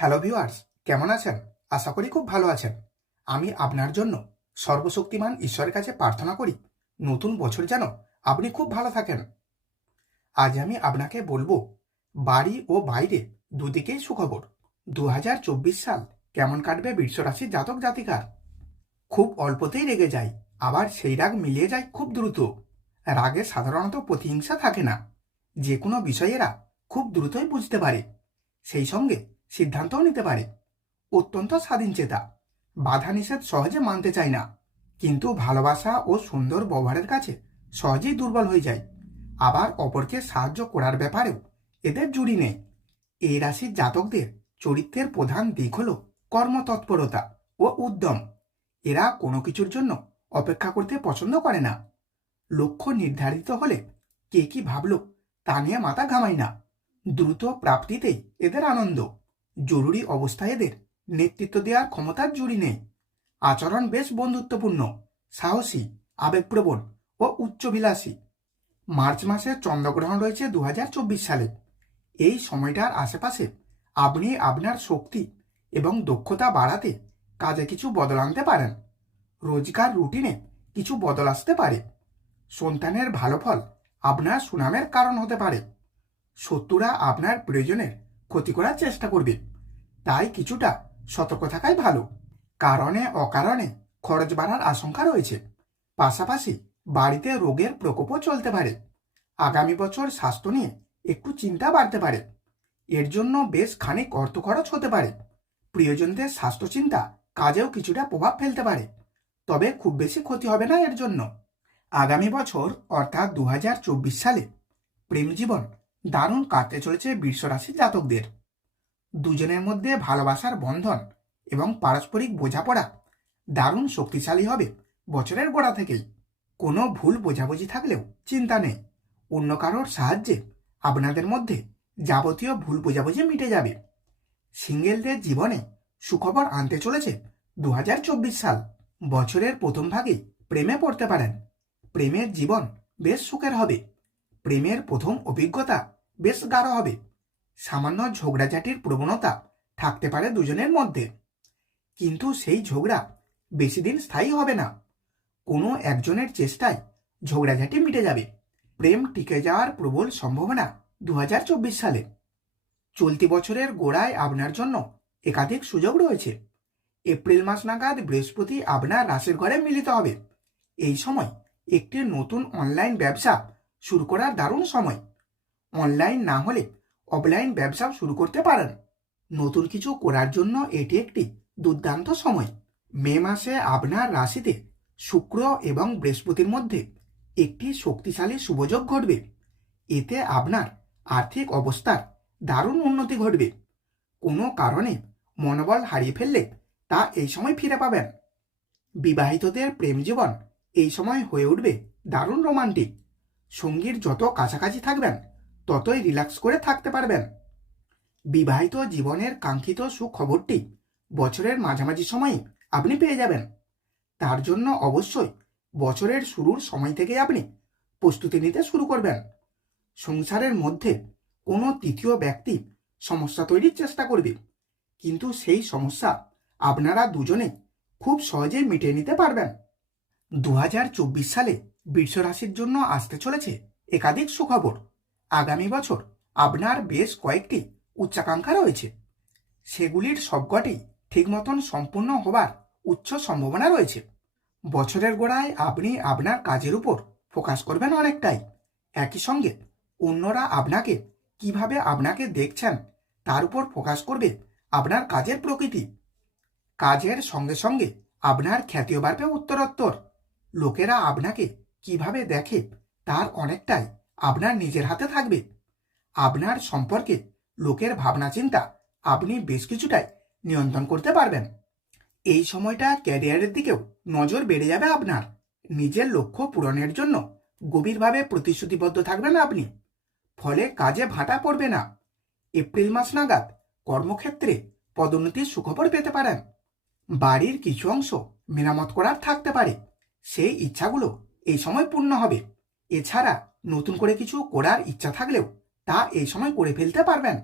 Hello viewers কেমন আছেন? আশা করি খুব ভালো আছেন। আমি আপনার জন্য সর্বশক্তিমান ঈশ্বরের কাছে প্রার্থনা করি, নতুন বছর যেন আপনি খুব ভালো থাকেন। আজ আমি আপনাকে বলব, বাড়ি ও বাইরে দুদিকেই সুখবর। দু হাজার চব্বিশ সাল কেমন কাটবে বৃষরাশির জাতক জাতিকার? খুব অল্পতেই রেগে যায় আবার সেই রাগ মিলিয়ে যায় খুব দ্রুত। রাগে সাধারণত প্রতিহিংসা থাকে না, যে কোনো বিষয়েরা খুব দ্রুতই বুঝতে পারে। সেই সঙ্গে সিদ্ধান্তও নিতে পারে। অত্যন্ত স্বাধীনচেতা বাধা নিষেধ সহজে মানতে চায় না। কিন্তু ভালোবাসা ও সুন্দর ব্যবহারের কাছে সহজেই দুর্বল হয়ে যায়। আবার অপরকে সাহায্য করার ব্যাপারেও এদের জুড়ি নেই। এই রাশির জাতকদের চরিত্রের প্রধান দিক হল কর্মতৎপরতা ও উদ্যম। এরা কোনো কিছুর জন্য অপেক্ষা করতে পছন্দ করে না। লক্ষ্য নির্ধারিত হলে কে কি ভাবল তা নিয়ে মাথা ঘামায় না। দ্রুত প্রাপ্তিতেই এদের আনন্দ। জরুরি অবস্থায় এদের নেতৃত্ব দেওয়ার ক্ষমতার জুড়ি নেই। আচরণ বেশ বন্ধুত্বপূর্ণ, সাহসী, আবেগপ্রবণ ও উচ্চবিলাসী। মার্চ মাসে চন্দ্রগ্রহণ রয়েছে দু হাজার চব্বিশ সালে। এই সময়টার আশেপাশে আপনি আপনার শক্তি এবং দক্ষতা বাড়াতে কাজে কিছু বদল আনতে পারেন। রোজকার রুটিনে কিছু বদল আসতে পারে। সন্তানের ভালো ফল আপনার সুনামের কারণ হতে পারে। শত্রুরা আপনার প্রয়োজনের ক্ষতি করার চেষ্টা করবে। তাই কিছুটা সতর্ক থাকাই ভালো। কারণে অকারণে খরচ বাড়ার আশঙ্কা রয়েছে। পাশাপাশি বাড়িতে রোগের প্রকোপও চলতে পারে। আগামী বছর স্বাস্থ্য নিয়ে একটু চিন্তা বাড়তে পারে। এর জন্য বেশ খানিক অর্থ খরচ হতে পারে। প্রিয়জনদের স্বাস্থ্য চিন্তা কাজেও কিছুটা প্রভাব ফেলতে পারে। তবে খুব বেশি ক্ষতি হবে না এর জন্য। আগামী বছর অর্থাৎ দু হাজার চব্বিশ সালে প্রেম জীবন দারুণ কাটতে চলেছে বৃষরাশি জাতকদের। দুজনের মধ্যে ভালোবাসার বন্ধন এবং পারস্পরিক বোঝাপড়া দারুণ শক্তিশালী হবে বছরের গোড়া থেকেই। কোনো ভুল বোঝাবুঝি থাকলেও চিন্তা নেই। অন্য কারোর সাহায্যে আপনাদের মধ্যে যাবতীয় ভুল বোঝাবুঝি মিটে যাবে। সিঙ্গেলদের জীবনে সুখবর আনতে চলেছে দু হাজার চব্বিশ সাল। বছরের প্রথম ভাগে প্রেমে পড়তে পারেন। প্রেমের জীবন বেশ সুখের হবে। প্রেমের প্রথম অভিজ্ঞতা বেশ গাঢ় হবে। সামান্য ঝগড়াঝাটির প্রবণতা থাকতে পারে দুজনের মধ্যে। কিন্তু সেই ঝগড়া বেশি দিন স্থায়ী হবে না। কোনো একজনের চেষ্টায় ঝগড়াঝাটি মিটে যাবে। প্রেম টিকে যাওয়ার প্রবল সম্ভাবনা দু হাজার চব্বিশ সালে। চলতি বছরের গোড়ায় আপনার জন্য একাধিক সুযোগ রয়েছে। এপ্রিল মাস নাগাদ বৃহস্পতি আপনার রাশির ঘরে মিলিত হবে। এই সময় একটি নতুন অনলাইন ব্যবসা শুরু করার দারুণ সময়। অনলাইন না হলে অফলাইন ব্যবসা শুরু করতে পারেন। নতুন কিছু করার জন্য এটি একটি দুর্দান্ত সময়। মে মাসে আপনার রাশিতে শুক্র এবং বৃহস্পতির মধ্যে একটি শক্তিশালী শুভযোগ ঘটবে। এতে আপনার আর্থিক অবস্থার দারুণ উন্নতি ঘটবে। কোনো কারণে মনোবল হারিয়ে ফেললে তা এই সময় ফিরে পাবেন। বিবাহিতদের প্রেম জীবন এই সময় হয়ে উঠবে দারুণ রোমান্টিক। সঙ্গীর যত কাছাকাছি থাকবেন ততই রিল্যাক্স করে থাকতে পারবেন। বিবাহিত জীবনের কাঙ্ক্ষিত সুখবরটি বছরের মাঝামাঝি সময়ে আপনি পেয়ে যাবেন। তার জন্য অবশ্যই বছরের শুরুর সময় থেকে আপনি প্রস্তুতি নিতে শুরু করবেন। সংসারের মধ্যে কোনো তৃতীয় ব্যক্তি সমস্যা তৈরির চেষ্টা করবে। কিন্তু সেই সমস্যা আপনারা দুজনে খুব সহজেই মিটিয়ে নিতে পারবেন। দু হাজার চব্বিশ সালে বৃষ রাশির জন্য আসতে চলেছে একাধিক সুখবর। আগামী বছর আপনার বেশ কয়েকটি উচ্চাকাঙ্ক্ষা রয়েছে। সেগুলির সবকটি ঠিক মতন সম্পূর্ণ হবার উচ্চ সম্ভাবনা রয়েছে। বছরের গোড়ায় আপনি আপনার কাজের উপর ফোকাস করবেন অনেকটাই। একই সঙ্গে অন্যরা আপনাকে কীভাবে আপনাকে দেখছেন তার উপর ফোকাস করবে আপনার কাজের প্রকৃতি। কাজের সঙ্গে সঙ্গে আপনার খ্যাতিও বাড়বে উত্তরোত্তর। লোকেরা আপনাকে কীভাবে দেখে তার অনেকটাই আপনার নিজের হাতে থাকবে। আপনার সম্পর্কে লোকের ভাবনা, চিন্তা আপনি বেশ কিছুটাই নিয়ন্ত্রণ করতে পারবেন। এই সময়টা ক্যারিয়ারের দিকেও নজর বেড়ে যাবে আপনার। নিজের লক্ষ্য পূরণের জন্য গভীরভাবে প্রতিশ্রুতিবদ্ধ থাকবেন আপনি। ফলে কাজে ভাটা পড়বে না। এপ্রিল মাস নাগাদ কর্মক্ষেত্রে পদোন্নতির সুখবর পেতে পারেন। বাড়ির কিছু অংশ মেরামত করার থাকতে পারে। সেই ইচ্ছাগুলো এই সময় পূর্ণ হবে। এছাড়া নতুন করে কিছু করার ইচ্ছা থাকলেও তা এই সময় করে ফেলতে পারবেন।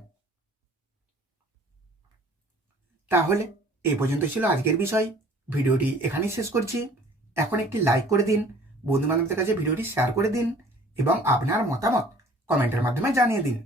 তাহলে এ পর্যন্ত ছিল আজকের বিষয়। ভিডিওটি এখানেই শেষ করছি। এখন একটি লাইক করে দিন বন্ধু বান্ধবদের কাছে ভিডিওটি শেয়ার করে দিন এবং আপনার মতামত কমেন্টের মাধ্যমে জানিয়ে দিন।